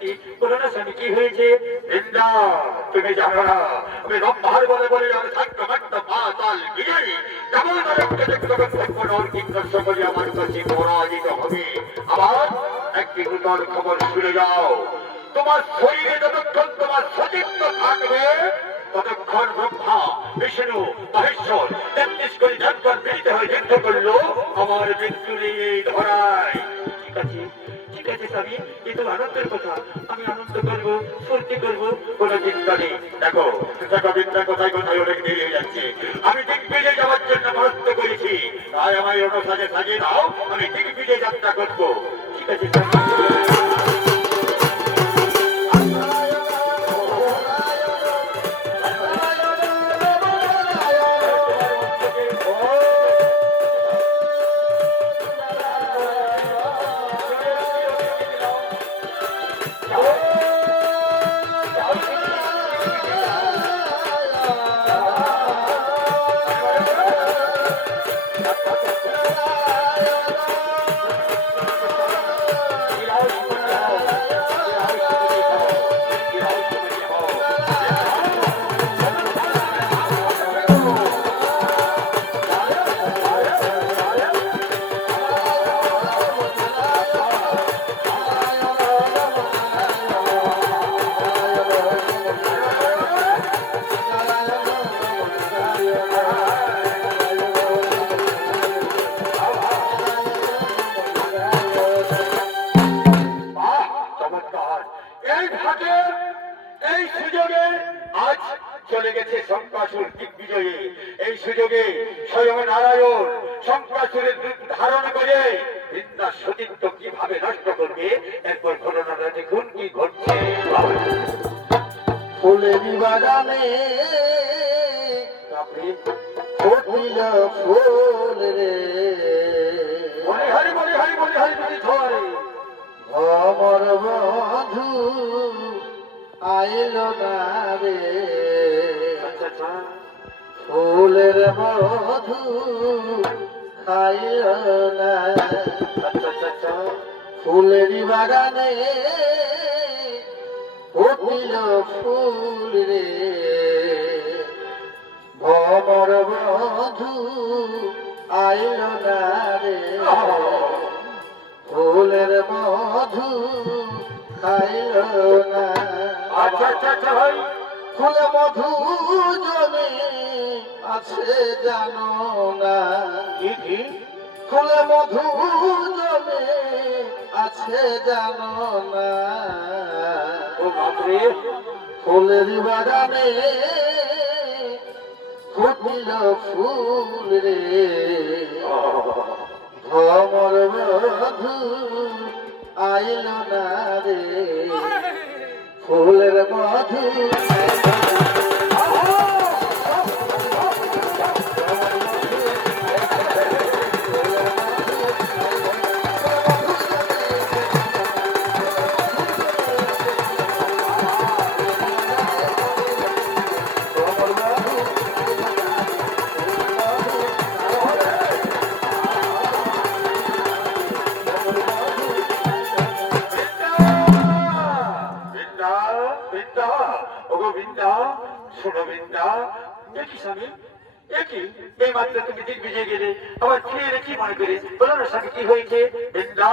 এসেছি, বলো না স্বামী কি হয়েছে? বৃন্দা, তুমি জানো না আমি রম্ভার বলে বলে আমি থাকতে মাত্র পাতাল বিজয়ী যেমন আরেকটা দেখতে নর কিংকর সকলে আমার কাছে পরাজিত হবে। আবার একটি নূতন খবর শুনে যাও, তোমার শরীরে যতক্ষণ তোমার সতীত্ব থাকবে ততক্ষণ ব্রহ্মা বিষ্ণু মহেশ্বর ৩৩ কোটি দেবগণ মিলিত হয়ে যুদ্ধ করলো আমার মৃত্যু নিয়ে ধরায়। ঠিক আছে, ঠিক আছে স্বামী, কিন্তু আনন্দের কথা, আমি আনন্দ করবো, ফুর্তি করবো, কোনো চিন্তা নেই। দেখো দেখো বিদ্যা কোথায় কোথায় অনেক দেরি হয়ে যাচ্ছে, আমি দিগ্বিজয় যাওয়ার জন্য মহত্ব করেছি, তাই আমায় অনুসারে সাজিয়ে দাও, আমি দিগ্বিজয় যাত্রা করবো। ঠিক আছে স্বামী। এই সুযোগে আজ চলে গেছে শঙ্কাসুর দিগ্বিজয়ী, এই সুযোগে স্বয়ং নারায়ণ শঙ্কাসুরের রূপ ধারণ করে বৃন্দার সতীত্ব কিভাবে নষ্ট করবে, এরপর ঘটনাটা দেখুন কি ঘটছে। ফুলের বাগানে ফুটিল ফুল রে, মনে হরি মনে হরি মনে হরি তুমি ধরে ভ্রমর বধূ আইল না রে, ফুলের মধু খাইল না, ফুলের বাগানে ফুটিল ফুল রে, ভ্রমর বধূ আইল না রে, ফুলের মধু খাইল না। আচ্ছা আচ্ছা আচ্ছা ভাই, ফুলে মধু জমে আছে জানো না, কি কি ফুলে মধু জমে আছে জানো না, ও বাপরে, ফুলের বাগানে ফুটিল ফুল রে, ভ্রমর বধূ আইল না রে, ফুলের মধু শোনো বৃন্দা, একই স্বামী একই, এই মাত্র তুমি দিগ্বিজয় গেলে আবার ফিরে কি মনে করে, বলো না স্বামী কি হয়েছে? বৃন্দা,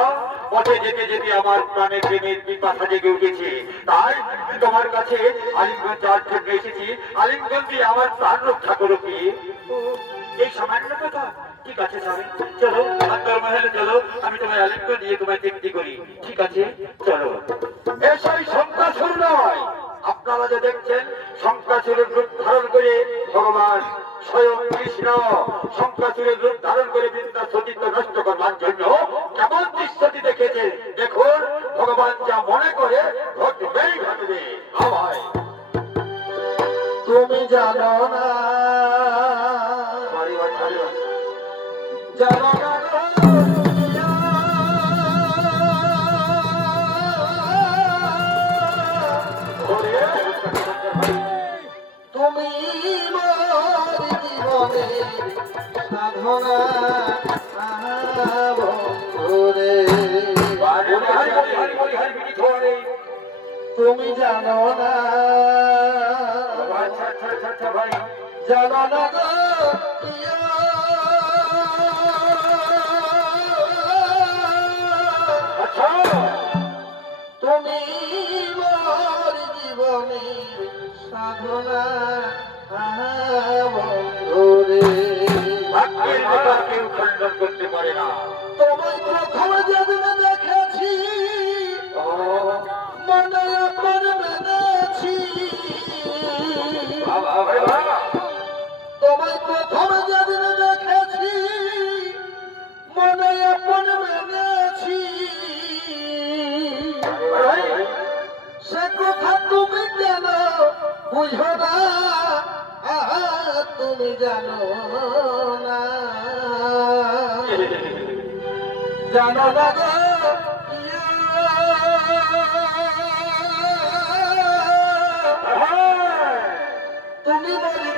পথে যেতে যেতে আমার প্রাণের প্রেমের পিপাসা জেগে উঠেছে, তাই তোমার কাছে আলিঙ্গন চাওয়ার জন্য এসেছি, আলিঙ্গন দিয়ে আমার প্রাণ রক্ষা করো কি। এই সামান্য কথা, ঠিক আছে স্বামী, চলো আন্তর মহলে চলো, আমি তোমায় আলিঙ্গন দিয়ে তোমায় তৃপ্তি করি। ঠিক আছে চলো। এসই শঙ্কাসুর নয়, আপনারা যে দেখছেন শঙ্কাসুরের রূপ ধারণ করে ভগবান স্বয়ং কৃষ্ণ শঙ্কাসুরের রূপ ধারণ করে বৃন্দার সতীত্ব নষ্ট করবার জন্য কেমন দৃশ্যটি দেখেছে দেখুন, ভগবান যা মনে করে ঘটবেই ঘটবে। আমায় তুমি জানো না, জানো না তুমি মোর জীবনের সাধনা বন্ধুরে, তুমি জানো না, আচ্ছা আচ্ছা আচ্ছা আচ্ছা ভাই, জানো না গো প্রিয়, আচ্ছা তুমি মোর জীবনের সাধনা বন্ধুরে। ভাগ্যের লেখা কেউ খণ্ডন করতে পারে না। তোমায় প্রথম যেদিন দেখেছি ও, মনে আপন মেনেছি, বাবা ভাই বাবা, তোমায় প্রথম যেদিন দেখেছি মনে আপন মেনেছি, ভাই, সে কথা তুমি কেন বুঝো না, তুমি জানো না, জানো না গো প্রিয়, তুমি বলি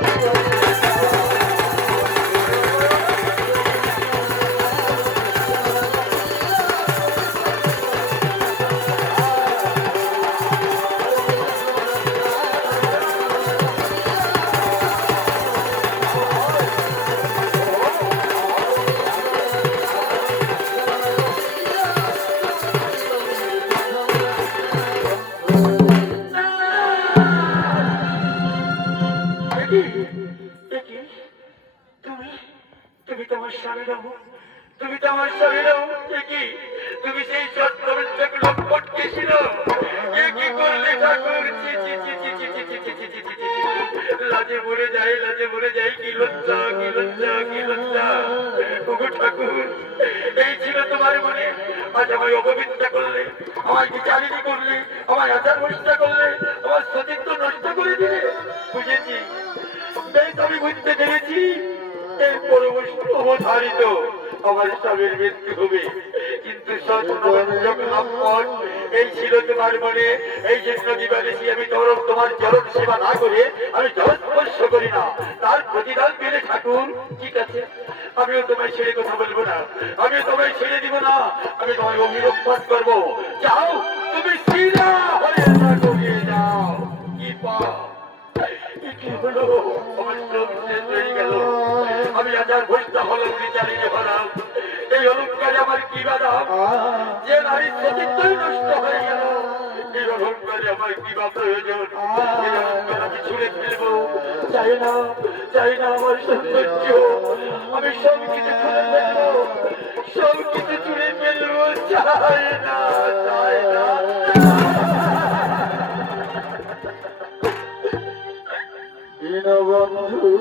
একি, একি, তুমি তুমি তো আমার স্বামী নাও, তুমি তো আমার স্বামী নাও, একি, তুমি সেই চট্টগ্রাম লম্পট ছিল, কি করলে ঠাকুর, ছি ছি ছি ছি ছি ছি ছি ছি ছি ছি ছি ছি, লাজে মরে যাই, লাজে মরে যাই, কি লজ্জা, কি লজ্জা, কি লজ্জা, ওগো ঠাকুর, এই ছিল তোমার মনে, আজ আমায় অপবিত্র করলে, আমায় বিচারিণী করলে, আমায় আচার বহিষ্কার করলে, আমার সতীত্ব নষ্ট করে দিলে, বুঝেছি, বেশ আমি বুঝতে পেরেছি, এই পরবর্তী অবধারিত আমার স্বামীর মৃত্যু হবে, কিন্তু এই ছিল তোমার মনে, এই জন্য দিবাদেশী আমি তোমার চরণ সেবা না করে আমি জগৎ স্পর্শ করি না, তার প্রতিদান পেলে ঠাকুর, ঠিক আছে, আমিও তোমায় ছেড়ে কথা বলবো না, আমিও তোমায় ছেড়ে দিব না, আমি তোমায় অভিরক্ষণ করবো, যাও তুমি সিধা হয়ে থাকো, গিয়ে যাও, কি পাও, কি হলো, আমার চোখ শেষ হয়ে গেল, আমি আচার ভরিতা হলাম, বিচারিণী হলাম, এই অলঙ্কারে আমার কি বাধা, যে নারীর সতীত্বই নষ্ট হয়ে গেল, এই অলঙ্কারে আমার কি বা প্রয়োজন, এই অলঙ্কার আমি ছুঁড়ে ফেলবো, চাই না, চাই না আমার সৌন্দর্য, আমি সব কিছু ছুঁড়ে ফেলবো, সব কিছু ছুঁড়ে ফেলবো, চাই না, চাই না। দীনবন্ধু